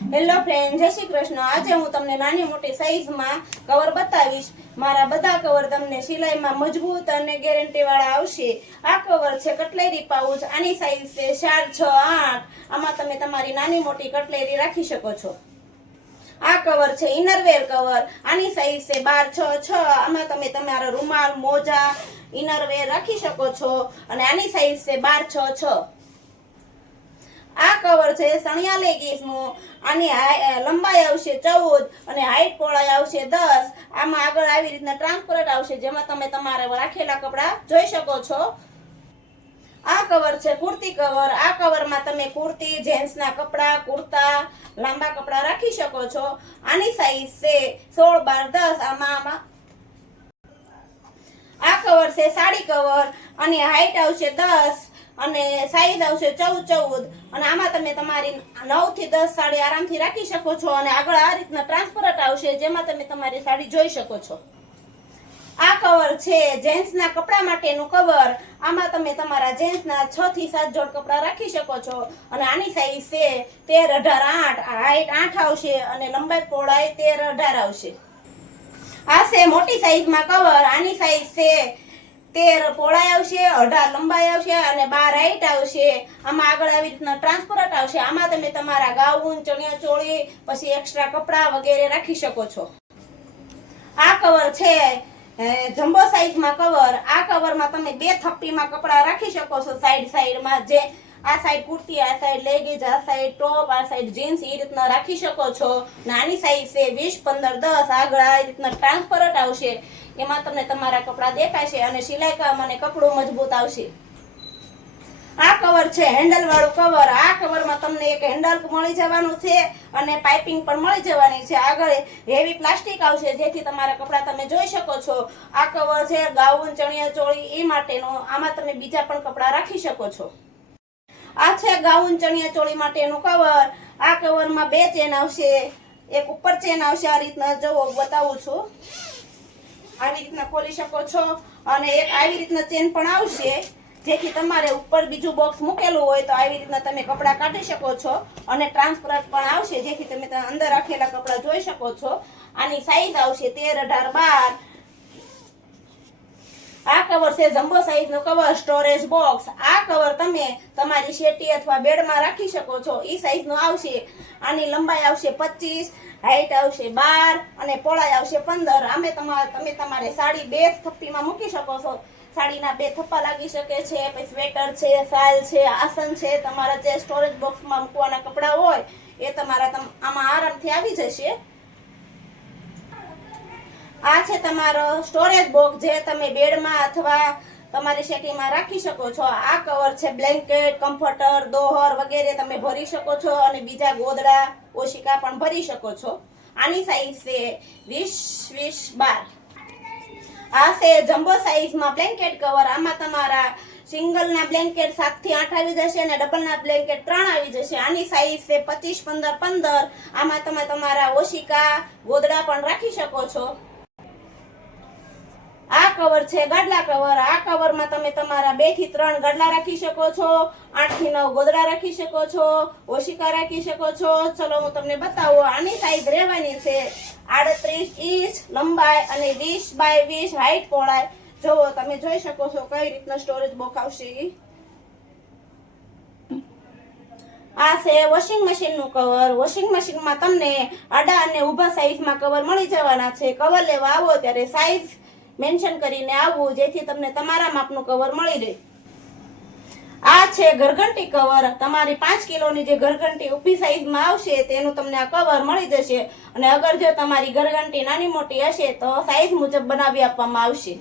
Hello friend, જય શ્રી કૃષ્ણ। આજે હું તમને નાની મોટી સાઈઝમાં કવર બતાવીશ। મારા બધા કવર તમને સિલાઈમાં મજબૂત અને ગેરંટી વાળા આવશે। આ કવર છે કટલેરી પાઉચ। આની સાઈઝ છે 4, 6, 8। આમાં તમે તમારી નાની મોટી કટલેરી રાખી શકો છો। આ કવર છે ઇનરવેર કવર। આની સાઈઝ છે 12, 6, 6। આમાં તમે તમારા રૂમાલ, મોજા, ઇનરવેર રાખી શકો છો અને આની સાઈઝ છે 12, 6, 6। આ કવર છે સણિયા લેગીસનું। આની લંબાઈ આવશે 14 અને હાઈટ પહોળાઈ આવશે 10। આમાં આગળ આવી રીતના ટ્રાન્સપરન્ટ આવશે, જેમાં તમે તમારા રાખેલા કપડા જોઈ શકો છો। આ કવર છે કુર્તી કવર। આ કવરમાં તમે કુર્તી, જેન્ટ્સના કપડા, કુર્તા, લાંબા કપડા રાખી શકો છો। આની સાઈઝ છે 16, 12, 10। આ કવર છે સાડી કવર। આની હાઈટ આવશે 10 અને સાઈઝ આવશે 14, 14। અને આમાં તમે તમારી 9 થી 10 સાડી આરામથી રાખી શકો છો અને આગળ આ રીતના ટ્રાન્સપરન્ટ આવશે, જેમાં તમે તમારી સાડી જોઈ શકો છો। આ કવર છે જેન્ટ્સના કપડા માટેનું કવર। આમાં તમે તમારા જેન્ટ્સના 6 થી 7 જોડ કપડા રાખી શકો છો અને આની સાઈઝ છે 13, 18, 8। હાઈટ 8 આવશે અને લંબાઈ પહોળાઈ 13, 18 આવશે। આ છે મોટી સાઈઝમાં કવર। આની સાઈઝ છે 13 પહોળાઈ આવશે, 18 લંબાઈ આવશે અને 12 હાઈટ આવશે। આમાં આગળ આવી રીતના ટ્રાન્સપરન્ટ આવશે। આમાં તમે તમારા ગાઉન, ચણિયા ચોળી, પછી એક્સ્ટ્રા કપડા વગેરે રાખી શકો છો। આ કવર છે જમ્બો સાઈઝમાં કવર। આ કવરમાં તમે 2 થપ્પીમાં કપડા રાખી શકો છો સાઈડમાં, જે આ સાઈડ કુર્તી, આ સાઈડ લેગીઝ, આ સાઈડ ટોપ, આ સાઈડ જીન્સ, એ રીતના રાખી શકો છો। નાની સાઈઝ છે 20, 15, 10। આગળ આ રીતના ટ્રાન્સપરન્ટ આવશે, એમાં તમને તમારા કપડા દેખાશે અને સિલાઈ કામ અને કપડું મજબૂત આવશે। આ કવર છે હેન્ડલ વાળું કવર। આ કવરમાં તમને એક હેન્ડલ મળી જવાનું છે અને પાઇપિંગ પણ મળી જવાની છે। આગળ હેવી પ્લાસ્ટિક આવશે, જેથી તમારા કપડા તમે જોઈ શકો છો। આ કવર છે ગાઉન, ચણિયા ચોળી એ માટેનો। આમાં તમે બીજા પણ કપડા રાખી શકો છો। આ છે ગાઉન, ચણિયા ચોળી માટેનું કવર। આ કવરમાં 2 ચેન આવશે, એક ઉપર ચેન આવશે। આ રીતના જો બતાવું છું, આવી રીતના ખોલી શકો છો અને એક આવી રીતના ચેન પણ આવશે, જેથી તમારે ઉપર બીજું બોક્સ મૂકેલું હોય તો આવી રીતના તમે કપડા કાઢી શકો છો અને ટ્રાન્સપરન્ટ પણ આવશે, જેથી તમે અંદર રાખેલા કપડા જોઈ શકો છો। આની સાઈઝ આવશે 13, 18, 12। આ કવર છે જમ્બો સાઈઝનું કવર, સ્ટોરેજ બોક્સ। આ કવર તમે તમારી શેટી અથવા બેડમાં રાખી શકો છો, એ સાઈઝનું આવશે। આની લંબાઈ આવશે 25, હાઈટ આવશે 12 અને પહોળાઈ આવશે 15। તમે તમારે સાડી 2 થપ્પીમાં મૂકી શકો છો। સાડીના 2 થપ્પા લાગી શકે છે, પછી સ્વેટર છે, શાલ છે, આસન છે, તમારા જે સ્ટોરેજ બોક્સમાં મૂકવાના કપડા હોય એ તમારા આમાં આરામથી આવી જશે। આ છે તમારો સ્ટોરેજ બોક્સ, જે તમે બેડમાં અથવા તમારી શેટીમાં રાખી શકો છો। આ કવર છે બ્લેન્કેટ, કમ્ફર્ટર, દોહર વગેરે તમે ભરી શકો છો અને બીજા ગોદડા, ઓશિકા પણ ભરી શકો છો। આની સાઈઝ છે 20, 20, 12। આ છે જમ્બો સાઈઝમાં બ્લેન્કેટ કવર। આમાં તમારા સિંગલના બ્લેન્કેટ 7 થી 8 આવી જશે અને ડબલના બ્લેન્કેટ 3 આવી જશે। આની સાઈઝ છે 25, 15, 15। આમાં તમે તમારા ઓશિકા, ગોદડા પણ રાખી શકો છો। આ કવર છે ગાડલા કવર। આ કવરમાં તમે તમારા 2 થી 3 ગાડલા રાખી શકો છો, 8 થી 9 ગોદડા રાખી શકો છો, ઓશિકા રાખી શકો છો। ચલો હું તમને બતાવું। આની સાઈઝ રહેવાની છે 38 ઇંચ લંબાઈ અને 20 બાય 20 હાઈટ પહોળાઈ। જોવો તમે જોઈ શકો છો કઈ રીતના સ્ટોરેજ બોક્સ આવશે। આ છે વોશિંગ મશીનનું કવર। વોશિંગ મશીનમાં તમને આડા અને ઊભા સાઈઝમાં કવર મળી જવાના છે। કવર લેવા આવો ત્યારે સાઈઝ મેન્શન કરીને આવવું, જેથી તમને તમારા માપનું કવર મળી રહે। આ છે ઘરઘંટી કવર। તમારી 5 કિલોની જે ઘરઘંટી ઊભી સાઈઝમાં આવશે તેનું તમને આ કવર મળી જશે અને અગર જો તમારી ઘરઘંટી નાની મોટી હશે તો સાઈઝ મુજબ બનાવી આપવામાં આવશે।